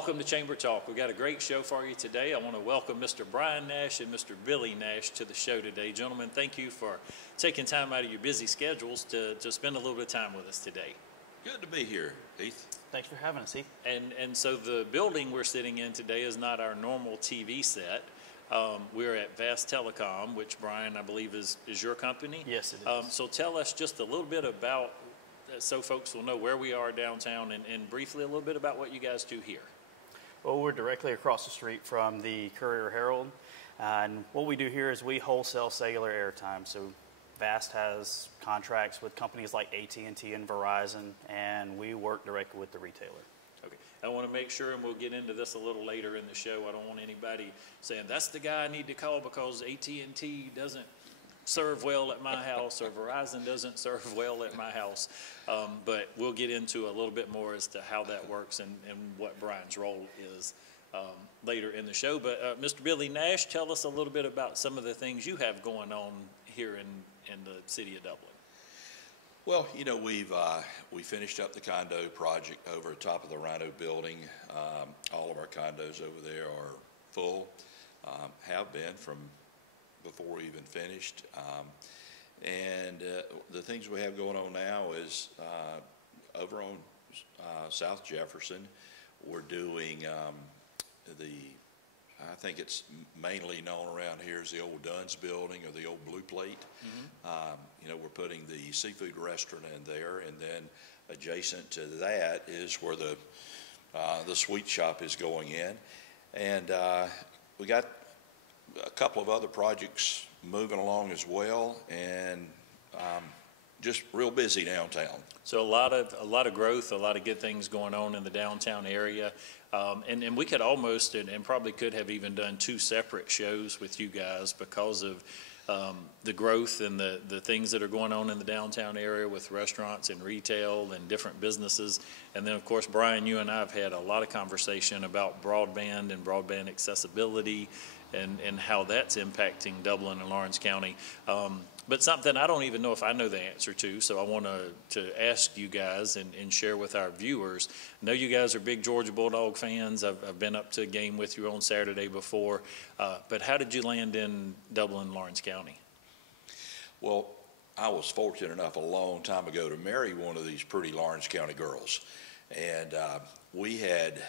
welcome to Chamber Talk. We've got a great show for you today. I want to welcome Mr. Brian Nash and Mr. Billy Nash to the show today. Gentlemen, thank you for taking time out of your busy schedules to spend a little bit of time with us today. Good to be here, Heath. Thanks for having us, Heath. And so the building we're sitting in today is not our normal TV set. We're at Vast Telecom, which, Brian, I believe is your company? Yes, it is. So tell us just a little bit about, so folks will know where we are downtown, and briefly a little bit about what you guys do here. Well, we're directly across the street from the Courier-Herald, and what we do here is we wholesale cellular airtime. So Vast has contracts with companies like AT&T and Verizon, and we work directly with the retailer. Okay, I want to make sure, and we'll get into this a little later in the show, I don't want anybody saying, that's the guy I need to call because AT&T doesn't serve well at my house or Verizon doesn't serve well at my house. But we'll get into a little bit more as to how that works and what Brian's role is later in the show. But Mr. Billy Nash, tell us a little bit about some of the things you have going on here in the city of Dublin. Well, you know, we finished up the condo project over at top of the Rhino building. All of our condos over there are full, have been from before we even finished. The things we have going on now is over on South Jefferson, we're doing I think it's mainly known around here as the old Dunn's building or the old Blue Plate. Mm-hmm. You know, we're putting the seafood restaurant in there, and then adjacent to that is where the sweet shop is going in. And we got a couple of other projects moving along as well, and just real busy downtown. So a lot of growth, a lot of good things going on in the downtown area, and we could almost and probably could have even done two separate shows with you guys because of the growth and the things that are going on in the downtown area with restaurants and retail and different businesses. And then, of course, Brian, you and I have had a lot of conversation about broadband and broadband accessibility and how that's impacting Dublin and Lawrence County. But something I don't even know if I know the answer to, so I want to ask you guys and share with our viewers. I know you guys are big Georgia Bulldog fans. I've been up to a game with you on Saturday before. But how did you land in Dublin and Lawrence County? Well, I was fortunate enough a long time ago to marry one of these pretty Lawrence County girls. And we had,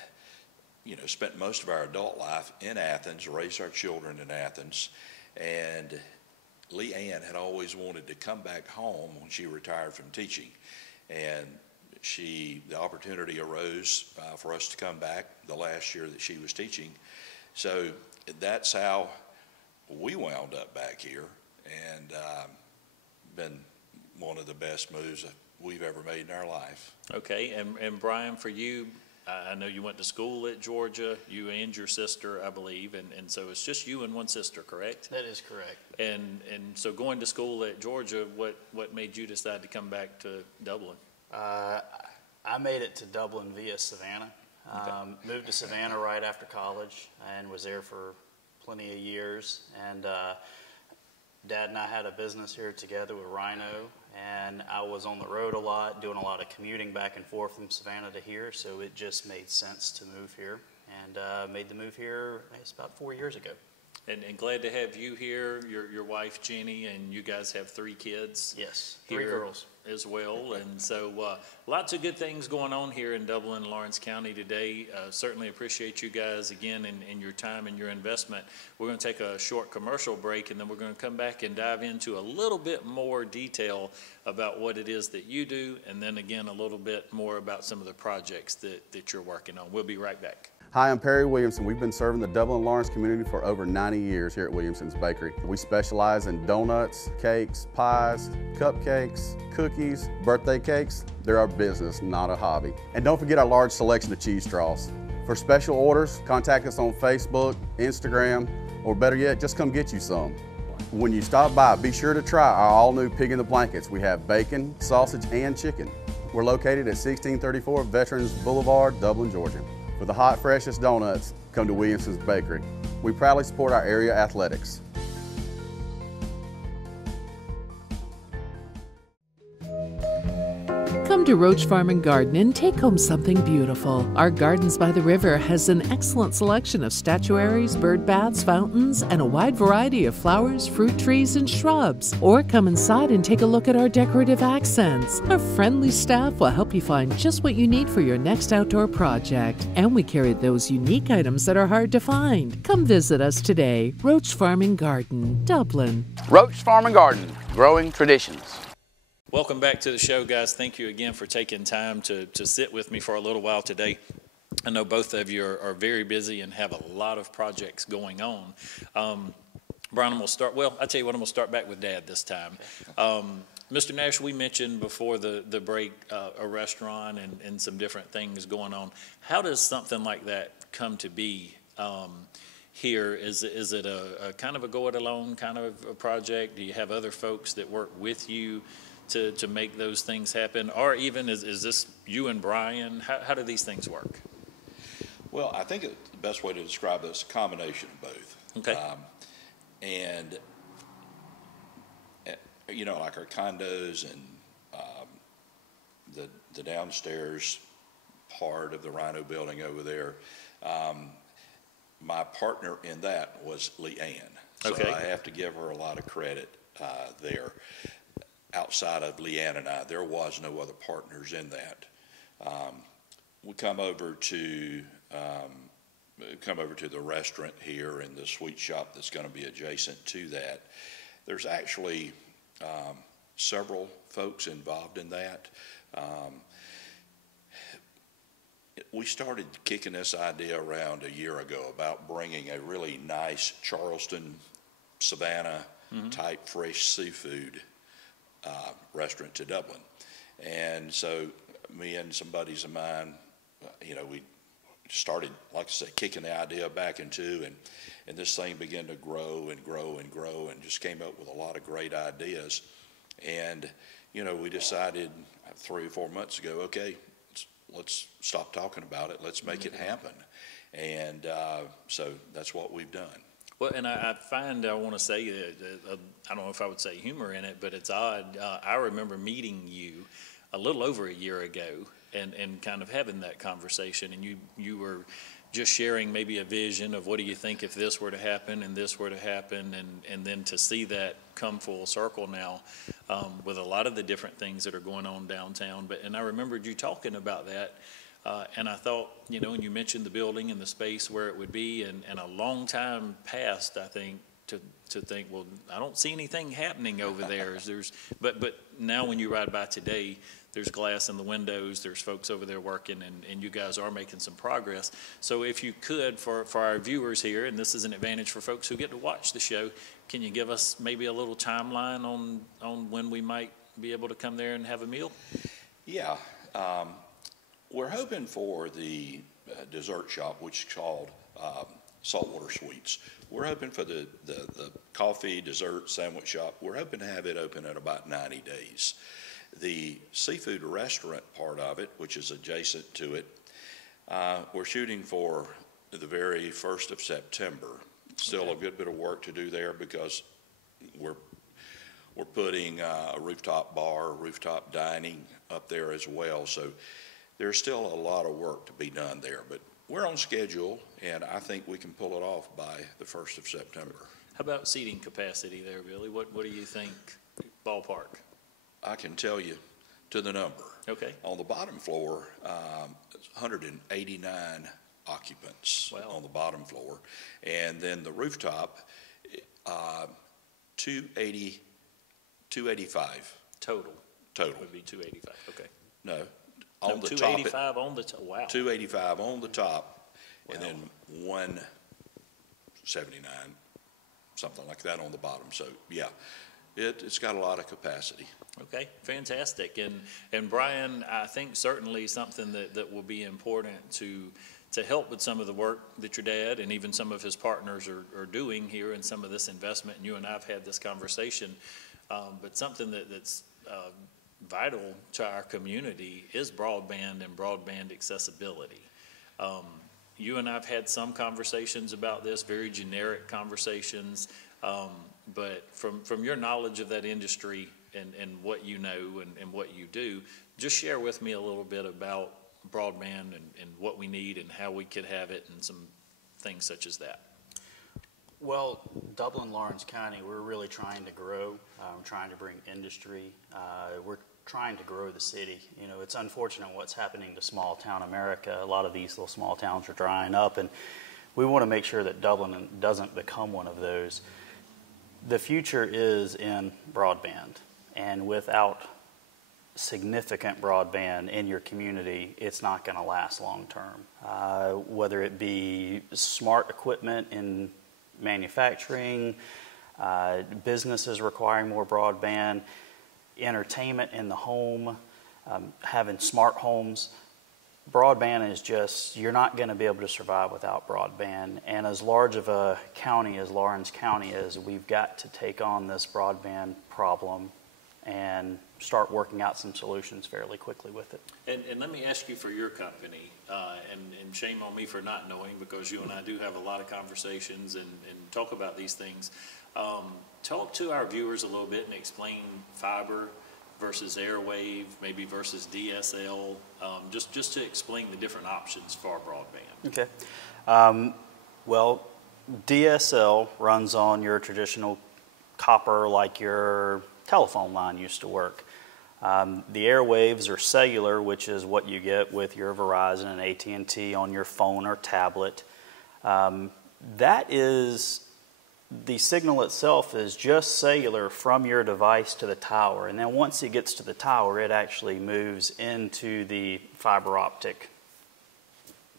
you know, spent most of our adult life in Athens, raised our children in Athens, and Lee Ann had always wanted to come back home when she retired from teaching, and the opportunity arose for us to come back the last year that she was teaching. So that's how we wound up back here, and been one of the best moves we've ever made in our life. Okay, and Brian, for you, I know you went to school at Georgia, you and your sister, I believe, and so it's just you and one sister, correct? That is correct. And so going to school at Georgia, what made you decide to come back to Dublin? I made it to Dublin via Savannah. Okay. Moved to Savannah right after college and was there for plenty of years. And Dad and I had a business here together with Rhino, and I was on the road a lot, doing a lot of commuting back and forth from Savannah to here, so it just made sense to move here, and made the move here, it's about 4 years ago. And glad to have you here, your wife Jeannie, and you guys have 3 kids. Yes, 3 girls as well. And so lots of good things going on here in Dublin and Lawrence County today. Certainly appreciate you guys again and your time and your investment. We're going to take a short commercial break, and then we're going to come back and dive into a little bit more detail about what it is that you do, and then again a little bit more about some of the projects that you're working on. We'll be right back. Hi, I'm Perry Williamson. We've been serving the Dublin and Lawrence community for over 90 years here at Williamson's Bakery. We specialize in donuts, cakes, pies, cupcakes, cookies, birthday cakes. They're our business, not a hobby. And don't forget our large selection of cheese straws. For special orders, contact us on Facebook, Instagram, or better yet, just come get you some. When you stop by, be sure to try our all-new Pig in the Blankets. We have bacon, sausage, and chicken. We're located at 1634 Veterans Boulevard, Dublin, Georgia. For the hot, freshest donuts, come to Williamson's Bakery. We proudly support our area athletics. Come Come to Roach Farm and Garden and take home something beautiful. Our Gardens by the River has an excellent selection of statuaries, bird baths, fountains, and a wide variety of flowers, fruit trees, and shrubs. Or come inside and take a look at our decorative accents. Our friendly staff will help you find just what you need for your next outdoor project. And we carry those unique items that are hard to find. Come visit us today. Roach Farm and Garden, Dublin. Roach Farm and Garden, growing traditions. Welcome back to the show, guys. Thank you again for taking time to sit with me for a little while today. I know both of you are very busy and have a lot of projects going on. Brian, I'm going to start, well, I'll tell you what, I'm going to start back with Dad this time. Mr. Nash, we mentioned before the break a restaurant and some different things going on. How does something like that come to be here? Is it a kind of a go-it-alone kind of a project? Do you have other folks that work with you to make those things happen? Or even is this you and Brian? How do these things work? Well, I think the best way to describe it is a combination of both. Okay. And, you know, like our condos and the downstairs part of the Rhino building over there, my partner in that was Leanne. So Okay. I have to give her a lot of credit there. Outside of Leanne and I, there was no other partners in that. We come over to the restaurant here and the sweet shop that's going to be adjacent to that. There's actually several folks involved in that. We started kicking this idea around a year ago about bringing a really nice Charleston, Savannah type fresh seafood restaurant to Dublin. And so me and some buddies of mine, you know, we started, like I said, kicking the idea back into, and this thing began to grow and grow and grow and just came up with a lot of great ideas. And, you know, we decided 3 or 4 months ago, okay, let's stop talking about it. Let's make it happen. And so that's what we've done. Well, and I find, I want to say, I don't know if I would say humor in it, but it's odd. I remember meeting you a little over a year ago and kind of having that conversation, and you were just sharing maybe a vision of what do you think if this were to happen and this were to happen, and then to see that come full circle now with a lot of the different things that are going on downtown. And I remembered you talking about that. And I thought, you know, and you mentioned the building and the space where it would be, and a long time passed, I think, to think, well, I don't see anything happening over there. But now when you ride by today, there's glass in the windows, there's folks over there working, and you guys are making some progress. So if you could, for our viewers here, and this is an advantage for folks who get to watch the show, can you give us maybe a little timeline on when we might be able to come there and have a meal? Yeah. We're hoping for the dessert shop, which is called Saltwater Sweets. We're hoping for the coffee, dessert, sandwich shop. We're hoping to have it open in about 90 days. The seafood restaurant part of it, which is adjacent to it, we're shooting for the very 1st of September. Still a good bit of work to do there because we're putting a rooftop bar, rooftop dining up there as well. So there's still a lot of work to be done there, but we're on schedule, and I think we can pull it off by the 1st of September. How about seating capacity there, Billy? What do you think, ballpark? I can tell you to the number. Okay. On the bottom floor, 189 occupants on the bottom floor, and then the rooftop, 285. Total. Total. Would be 285, okay. No. On the 285 on the top, wow. 285 on the top, Wow. and then 179, something like that on the bottom. So, yeah, it's got a lot of capacity. Okay, fantastic. And Brian, I think certainly something that will be important to help with some of the work that your dad and even some of his partners are doing here in some of this investment, and you and I have had this conversation, but something that's vital to our community is broadband and broadband accessibility. You and I have had some conversations about this, very generic conversations, but from your knowledge of that industry and what you know and what you do, just share with me a little bit about broadband and what we need and how we could have it and some things such as that. Well, Dublin, Lawrence County, we're really trying to grow, trying to bring industry. We're trying to grow the city. You know, it's unfortunate what's happening to small town America. A lot of these little small towns are drying up, and we want to make sure that Dublin doesn't become one of those. The future is in broadband, and without significant broadband in your community, it's not going to last long term. Whether it be smart equipment in manufacturing, businesses requiring more broadband, entertainment in the home, having smart homes. Broadband is just, you're not going to be able to survive without broadband. And as large of a county as Lawrence County is, we've got to take on this broadband problem and start working out some solutions fairly quickly with it. And let me ask you for your company, and shame on me for not knowing, because you and I do have a lot of conversations and talk about these things. Talk to our viewers a little bit and explain fiber versus airwave, maybe versus DSL, just to explain the different options for broadband. Okay. Well, DSL runs on your traditional copper, like your telephone line used to work. The airwaves are cellular, which is what you get with your Verizon and AT&T on your phone or tablet. That is, the signal itself is just cellular from your device to the tower, and then once it gets to the tower, it actually moves into the fiber optic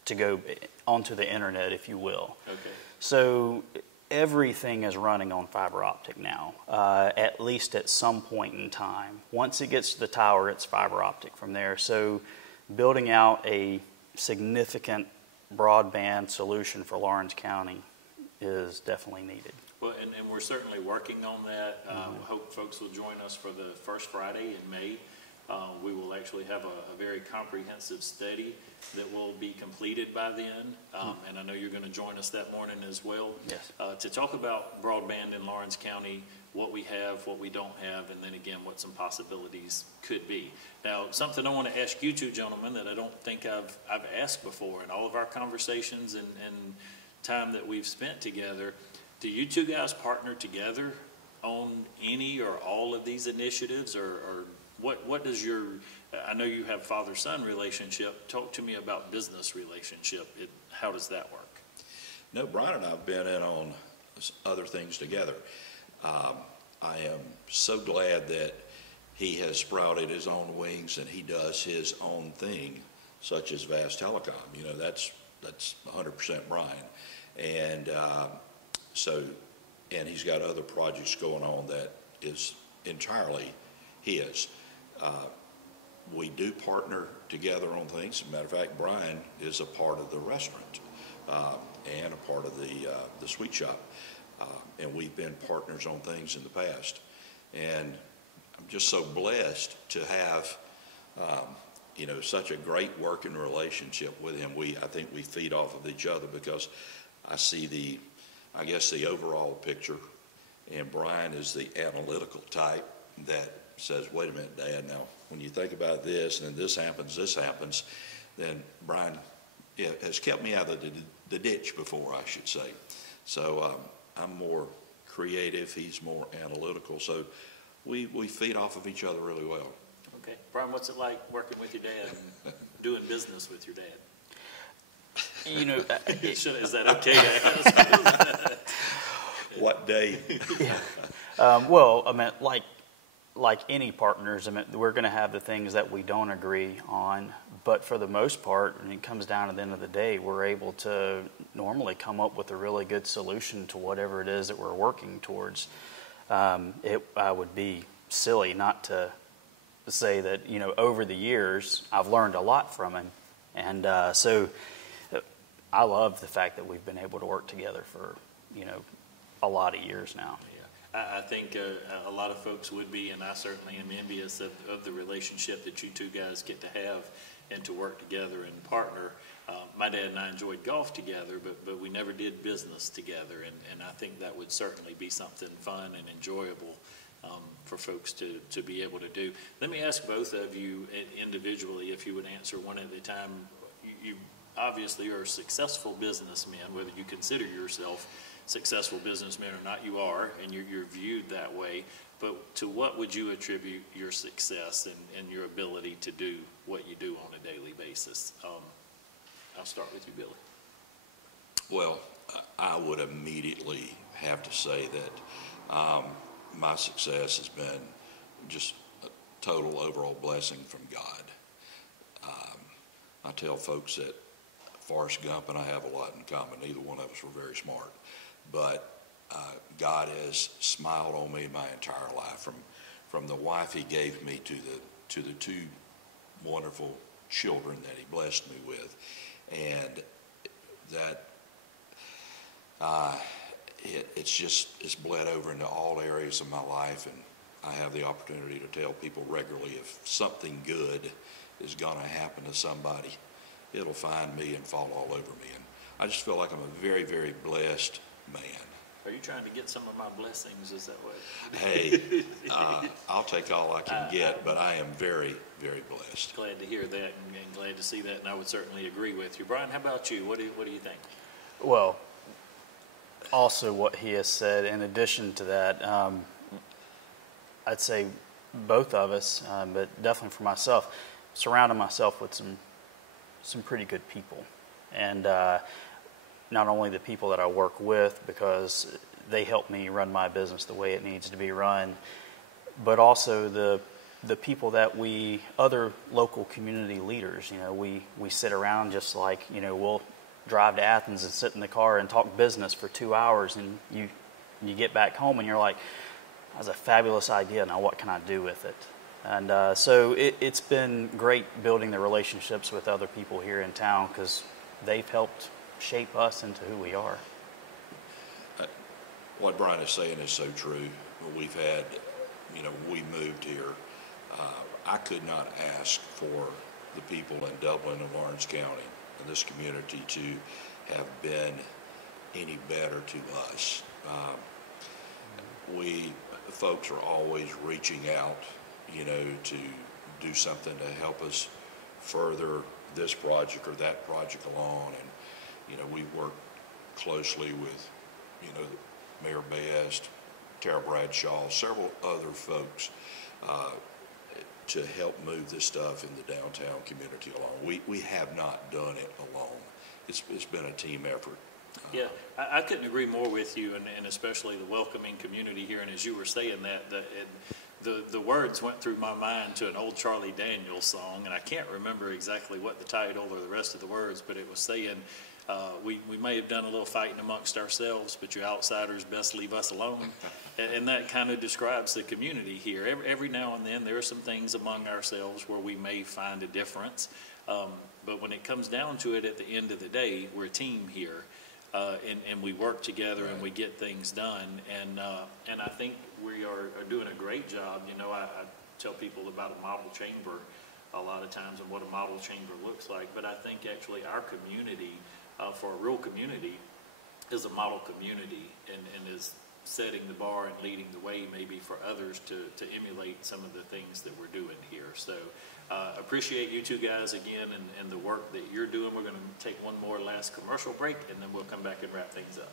to go onto the internet, if you will. Okay. So everything is running on fiber optic now, at least at some point in time. Once it gets to the tower, it's fiber optic from there. So building out a significant broadband solution for Lawrence County is definitely needed. Well, and we're certainly working on that. Hope folks will join us for the first Friday in May. We will actually have a very comprehensive study that will be completed by then, and I know you're going to join us that morning as well. Yes. To talk about broadband in Lawrence County, what we have, what we don't have, and then again what some possibilities could be. Now, something I want to ask you two gentlemen that I don't think I've asked before in all of our conversations and time that we've spent together. Do you two guys partner together on any or all of these initiatives, or what does your, I know you have father-son relationship. Talk to me about business relationship. How does that work? No, Brian and I have been in on other things together. I am so glad that he has sprouted his own wings and he does his own thing, such as Vast Telecom. You know, that's 100% Brian. And and he's got other projects going on that is entirely his. We do partner together on things. As a matter of fact, Brian is a part of the restaurant and a part of the sweet shop. And we've been partners on things in the past. And I'm just so blessed to have, you know, such a great working relationship with him. I think we feed off of each other because I see I guess the overall picture, and Brian is the analytical type that says, wait a minute, Dad, now when you think about this and then this happens, then Brian has kept me out of the ditch before, I should say. So I'm more creative, he's more analytical, so we feed off of each other really well. Okay. Brian, what's it like working with your dad and doing business with your dad? You know, is that okay to ask? What day? Well, I mean, like any partners, I mean, we're going to have the things that we don't agree on, but for the most part, and it comes down to the end of the day, we're able to normally come up with a really good solution to whatever it is that we're working towards. I would be silly not to say that, you know, over the years, I've learned a lot from him, and so I love the fact that we've been able to work together for, you know, a lot of years now. I think a lot of folks would be, and I certainly am envious of the relationship that you two guys get to have and to work together and partner. My dad and I enjoyed golf together, but we never did business together, and I think that would certainly be something fun and enjoyable for folks to be able to do. Let me ask both of you individually, if you would answer one at a time. You obviously are successful businessmen, whether you consider yourself successful businessmen or not, you are, and you're viewed that way. But to what would you attribute your success and your ability to do what you do on a daily basis? I'll start with you, Billy. Well, I would immediately have to say that my success has been just a total overall blessing from God. I tell folks that Forrest Gump and I have a lot in common. Neither one of us were very smart, but God has smiled on me my entire life, from the wife He gave me to the two wonderful children that He blessed me with, and that it's bled over into all areas of my life, and I have the opportunity to tell people regularly, if something good is going to happen to somebody, it'll find me and fall all over me. And I just feel like I'm a very, very blessed man. Are you trying to get some of my blessings? Is that what? Hey, I'll take all I can get, but I am very, very blessed. Glad to hear that and glad to see that, and I would certainly agree with you. Brian, how about you? What do you think? Well, also what he has said, in addition to that, I'd say both of us, but definitely for myself, surrounding myself with some pretty good people. And not only the people that I work with, because they help me run my business the way it needs to be run, but also the people that other local community leaders, we sit around just like, we'll drive to Athens and sit in the car and talk business for 2 hours, and you get back home and you're like, that's a fabulous idea, now what can I do with it? And so it's been great building the relationships with other people here in town, because they've helped shape us into who we are. What Brian is saying is so true. We've had, we moved here. I could not ask for the people in Dublin and Lawrence County and this community to have been any better to us. Folks are always reaching out, to do something to help us further this project or that project along. And, we work closely with, Mayor Best, Tara Bradshaw, several other folks to help move this stuff in the downtown community along. We have not done it alone. It's been a team effort. Yeah, I couldn't agree more with you, and especially the welcoming community here. And as you were saying that, the words went through my mind to an old Charlie Daniels song, and I can't remember exactly what the title or the rest of the words, but it was saying, we may have done a little fighting amongst ourselves, but you outsiders best leave us alone. And that kind of describes the community here. Every now and then there are some things among ourselves where we may find a difference, but when it comes down to it, at the end of the day, we're a team here. And we work together, and we get things done, and I think we are doing a great job. I tell people about a model chamber a lot of times and what a model chamber looks like, but I think actually our community, for a real community, is a model community and is setting the bar and leading the way maybe for others to emulate some of the things that we're doing here. So appreciate you two guys again and the work that you're doing. We're going to take one more last commercial break, and then we'll come back and wrap things up.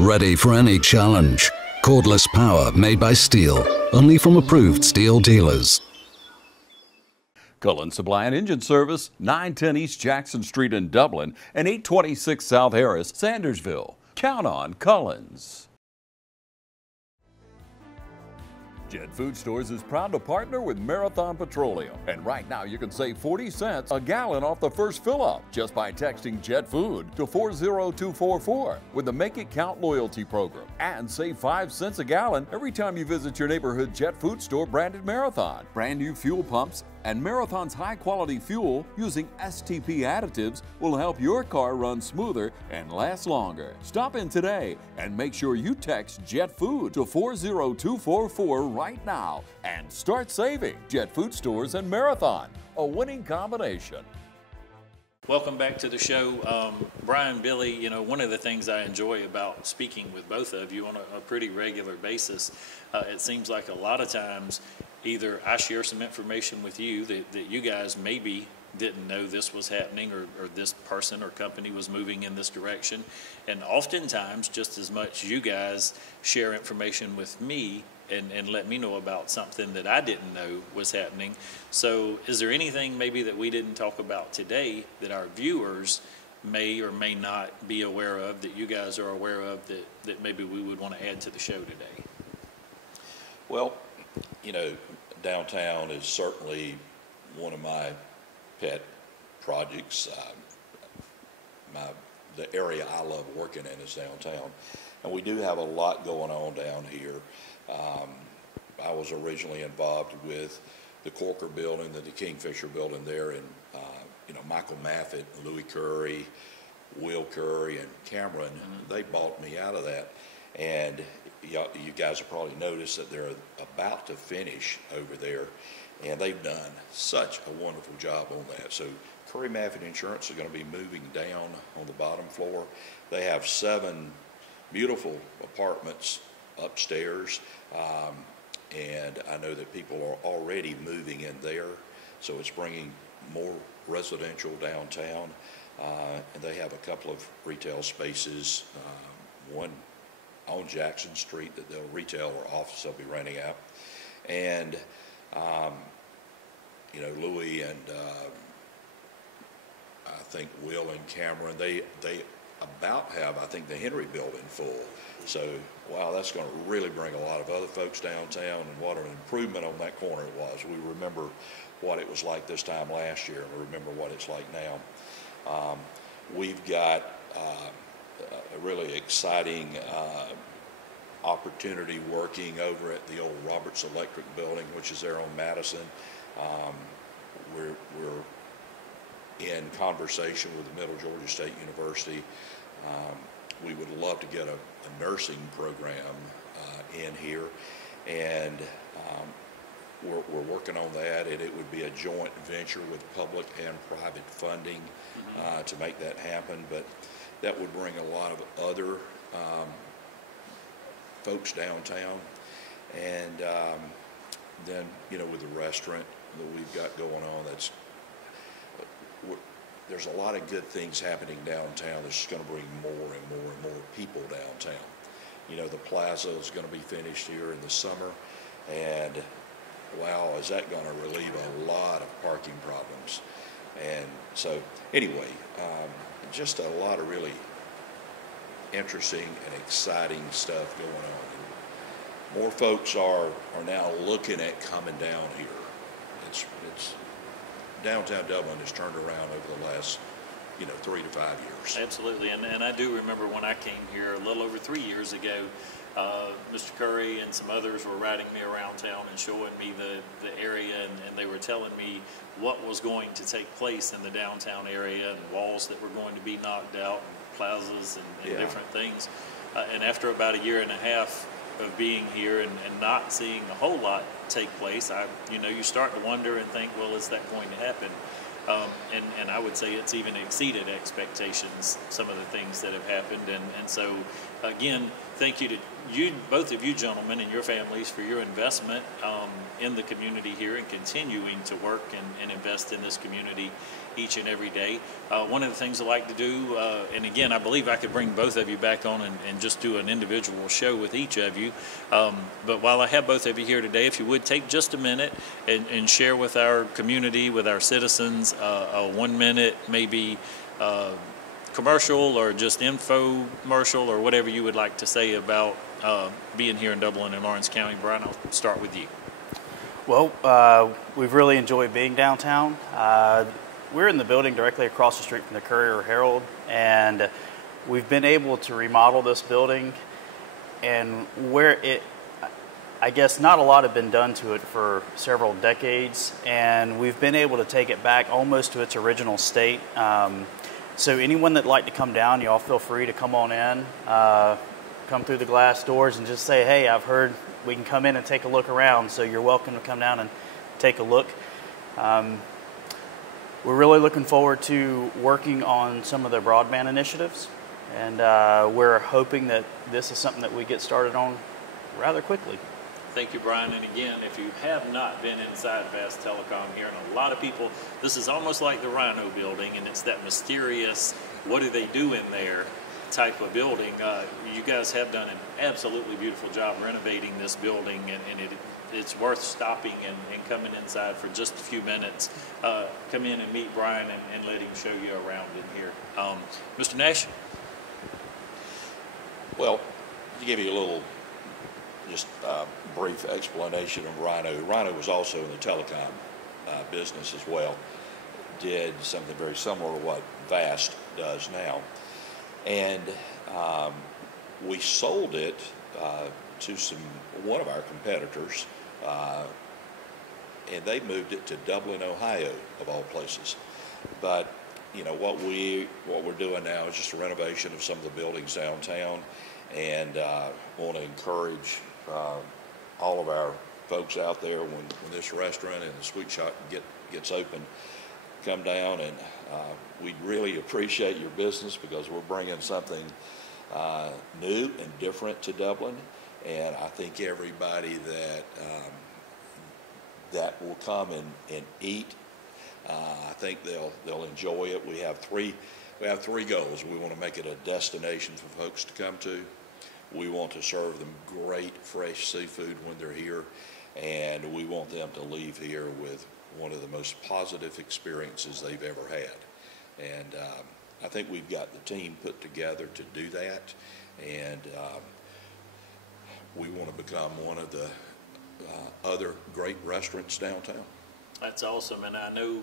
Ready for any challenge. Cordless power made by Steel. Only from approved Steel dealers. Cullen Supply and Engine Service, 910 East Jackson Street in Dublin and 826 South Harris, Sandersville. Count on Cullen's. Jet Food Stores is proud to partner with Marathon Petroleum. And right now you can save 40 cents a gallon off the first fill-up just by texting Jet Food to 40244 with the Make It Count loyalty program. And save 5 cents a gallon every time you visit your neighborhood Jet Food Store branded Marathon. Brand new fuel pumps and Marathon's high-quality fuel using STP additives will help your car run smoother and last longer. Stop in today and make sure you text Jet Food to 40244 right now and start saving. Jet Food Stores and Marathon, a winning combination. Welcome back to the show. Brian, Billy, you know, one of the things I enjoy about speaking with both of you on a pretty regular basis, it seems like a lot of times either I share some information with you that you guys maybe didn't know this was happening or this person or company was moving in this direction. And oftentimes, just as much you guys share information with me and let me know about something that I didn't know was happening. So is there anything maybe that we didn't talk about today that our viewers may or may not be aware of, that you guys are aware of, that maybe we would want to add to the show today? Well, you know, downtown is certainly one of my pet projects. The area I love working in is downtown, and we do have a lot going on down here. I was originally involved with the Corker building, the Kingfisher building there, and you know, Michael Maffitt, Louis Curry, Will Curry, and Cameron, they bought me out of that. And you guys have probably noticed that they're about to finish over there, and they've done such a wonderful job on that. So Curry Maffitt Insurance is going to be moving down on the bottom floor. They have 7 beautiful apartments upstairs, and I know that people are already moving in there, so it's bringing more residential downtown, and they have a couple of retail spaces, one on Jackson Street that they'll retail or office they'll be renting out. And, you know, Louis and I think Will and Cameron, they about have, I think, the Henry building full. So, wow, that's going to really bring a lot of other folks downtown, and what an improvement on that corner it was. We remember what it was like this time last year, and we remember what it's like now. We've got a really exciting opportunity working over at the old Roberts Electric building, which is there on Madison. We're in conversation with the Middle Georgia State University. We would love to get a nursing program in here, and we're working on that, and it would be a joint venture with public and private funding to make that happen. But that would bring a lot of other folks downtown, and then, you know, with the restaurant that we've got going on, there's a lot of good things happening downtown that's going to bring more and more and more people downtown. You know, the plaza is going to be finished here in the summer, and wow, is that going to relieve a lot of parking problems. And so anyway, just a lot of really interesting and exciting stuff going on. And more folks are now looking at coming down here. It's downtown Dublin has turned around over the last, 3 to 5 years. Absolutely, and I do remember when I came here a little over 3 years ago, Mr. Curry and some others were riding me around town and showing me the area, and they were telling me what was going to take place in the downtown area, and walls that were going to be knocked out, and plazas and different things. And after about a year and a half of being here and not seeing a whole lot take place, you start to wonder and think, well, is that going to happen? And I would say it's even exceeded expectations, some of the things that have happened. And so, again, thank you to you, both of you gentlemen and your families, for your investment in the community here and continuing to work and invest in this community each and every day. One of the things I like to do, and again, I believe I could bring both of you back on and just do an individual show with each of you. But while I have both of you here today, if you would take just a minute and share with our community, with our citizens, a 1 minute maybe commercial or just infomercial or whatever you would like to say about being here in Dublin and Lawrence County. Brian, I'll start with you. Well, we've really enjoyed being downtown. We're in the building directly across the street from the Courier Herald, and we've been able to remodel this building, and I guess not a lot have been done to it for several decades, and we've been able to take it back almost to its original state. So anyone that'd like to come down, y'all feel free to come on in, come through the glass doors and just say, hey, I've heard we can come in and take a look around, so you're welcome to come down and take a look. We're really looking forward to working on some of the broadband initiatives, and we're hoping that this is something that we get started on rather quickly. Thank you, Brian. And again, if you have not been inside Vast Telecom here, and a lot of people, this is almost like the Rhino building, and it's that mysterious, what do they do in there type of building. You guys have done an absolutely beautiful job renovating this building, and it's worth stopping and coming inside for just a few minutes. Come in and meet Brian and let him show you around in here. Mr. Nash? Well, to give you a little just brief explanation of Rhino. Rhino was also in the telecom business as well. Did something very similar to what Vast does now. And we sold it to one of our competitors, and they moved it to Dublin, Ohio, of all places. But you know what we're doing now is just a renovation of some of the buildings downtown, and want to encourage all of our folks out there when this restaurant and the sweet shop gets open, come down, and we'd really appreciate your business because we're bringing something new and different to Dublin, and I think everybody that will come and eat, I think they'll enjoy it. We have three goals. We want to make it a destination for folks to come to. We want to serve them great fresh seafood when they're here, and we want them to leave here with one of the most positive experiences they've ever had. And I think we've got the team put together to do that, and we want to become one of the other great restaurants downtown. That's awesome, and I know,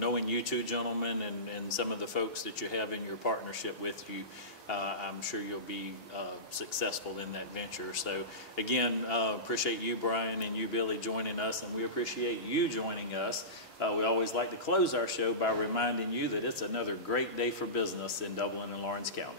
knowing you two gentlemen and some of the folks that you have in your partnership with you, I'm sure you'll be successful in that venture. So again, appreciate you, Brian, and you, Billy, joining us, and we appreciate you joining us. We always like to close our show by reminding you that it's another great day for business in Dublin and Lawrence County.